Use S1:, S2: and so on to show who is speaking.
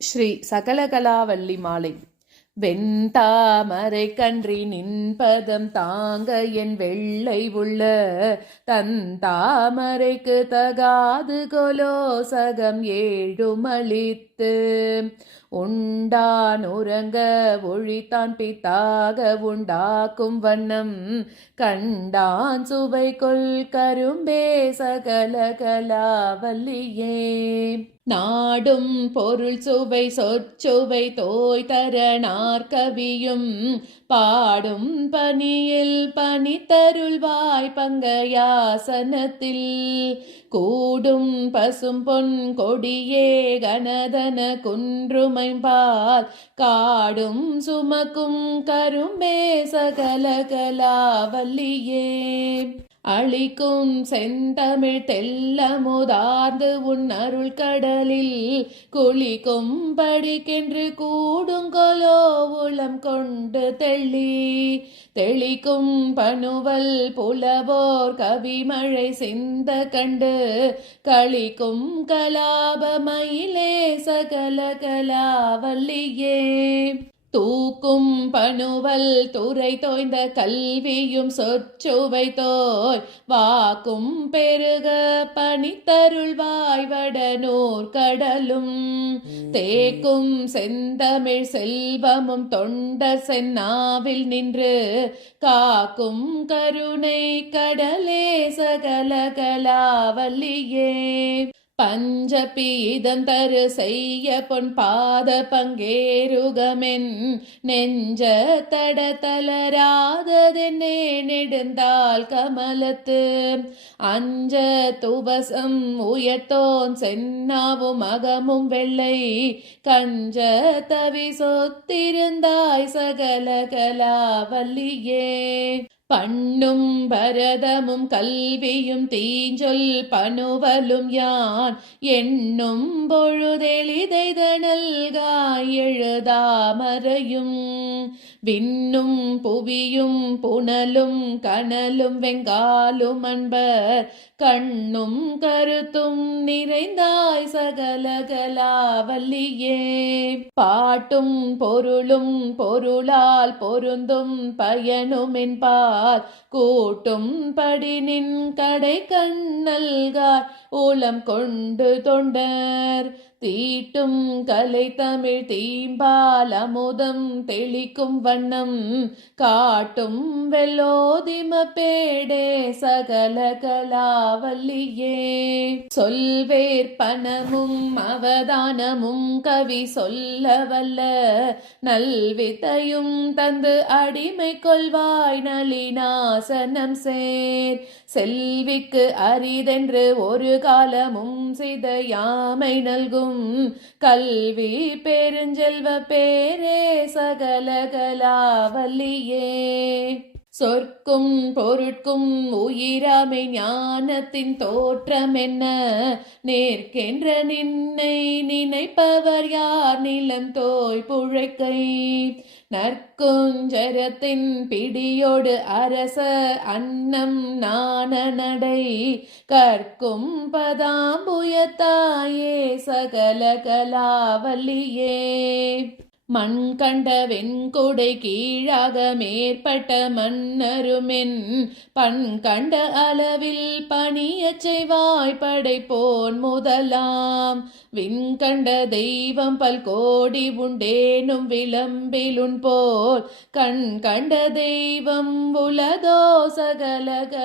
S1: ஸ்ரீ சகலகலாவல்லி மாலை. வெண்தாமரை கன்றி நின்பதம் தாங்க என் வெள்ளை உள்ள தன் தாமரைக்கு தகாது கொலோ சகம் ஏழுமளித்து. உண்டான் உறங்க ஒழித்தான் பித்தாக உண்டாக்கும் வண்ணம் கண்டான் சுவை கொள் கரும்பே சகல கலாவல்லியே நாடும் பொருள் சுவை சொற்சுவை தோய் தரணா நாற்கவியும் பாடும் பணியில் பணி தருள்வாய் பங்கயாசனத்தில். கூடும் பசும் பொன் கொடியே கனதன குன்றுமைம்பால் காடும் சுமக்கும் கரும்பே சகல கலாவல்லியே அழிக்கும் செந்தமிழ் தெல்ல தெல்லமுதார்ந்து உன் அருள் கடலில் குளிக்கும் படிக்கென்று கூடுங்கொலோ உளம் கொண்டு தெள்ளி தெளிக்கும் பணுவல் புலவோர் கவிமழை சிந்த கண்டு களிக்கும் கலாபமயிலே சகல கலாவல்லியே தூக்கும் பணுவல் துறை தோய்ந்த கல்வியும் சொற்சுவை தோய் வாக்கும் பெருக பனித்தருள்வாய் வடனூர் கடலும் தேக்கும் செந்தமிழ் செல்வமும் தொண்டர் சென்னாவில் நின்று. காக்கும் கருணை கடலே சகல பஞ்சபீதந்தரு செய்ய பொன் பாத பங்கேருகமென் நெஞ்ச தடதலராததென்னே நெடுந்தால் கமலத்து. அஞ்ச துவசம் உயர்த்தோன் சென்னாவும் அகமும் வெள்ளை. கஞ்ச தவி சொத்திருந்தாய் சகல கலாவல்லியே பண்ணும் பரதமும் கல்வியும் தீஞ்சொல் பணுவலும் யான். எண்ணும் பொழுதெளிதைதனல்காய் எழுதாமறையும் விண்ணும் புவியும் புனலும் கனலும் வெங்காலும் அன்பர். கண்ணும் கருத்தும் நிறைந்தாய் சகல கலாவல்லியே பாட்டும் பொருளும் பொருளால் பொருந்தும் பயனும் என்பால் கூட்டும் படினின் கடை கண்ணல்கார் ஊலம் கொண்டு தொண்டர். தீட்டும் கலை தமிழ் தீம்பால் அமுதம் தெளிக்கும் வ வண்ணம் காட்டும் வெல்லோதிம பேடே சகல கலாவல்லியே. சொல்வேர் பணமும் அவதானமும் கவி சொல்ல வல்ல. நல்வித்தையும் தந்து அடிமை கொள்வாய் நளினாசனம் சேர். செல்விக்கு அரிதென்று ஒரு காலமும் சிதையாமை யாமை நல்கும் கல்வி பெருஞ்செல்வ பேரே சகல கலாவல்லியே சொற்கும் பொருட்கும் உயிராமை ஞானத்தின் தோற்றம் என்ன நேர்கின்ற நின்னை நினைப்பவர் யார்? நிலம் தோய் புழைக்கை. நற்குஞ்சரத்தின் பிடியோடு அரச அன்னம் நாண நடை கற்கும் பதாம்புயத்தாயே சகல கலாவல்லியே மண் கண்ட வெண்கொடை கீழாக மேற்பட்ட மன்னருமென் பண் கண்ட அளவில் பணியச் செய்வாய் படைப்போன் முதலாம். விண்கண்ட தெய்வம் பல் கோடி உண்டேனும் விளம்பிலுன் போல் கண் கண்ட தெய்வம் உலதோ சகலகலாவல்லியே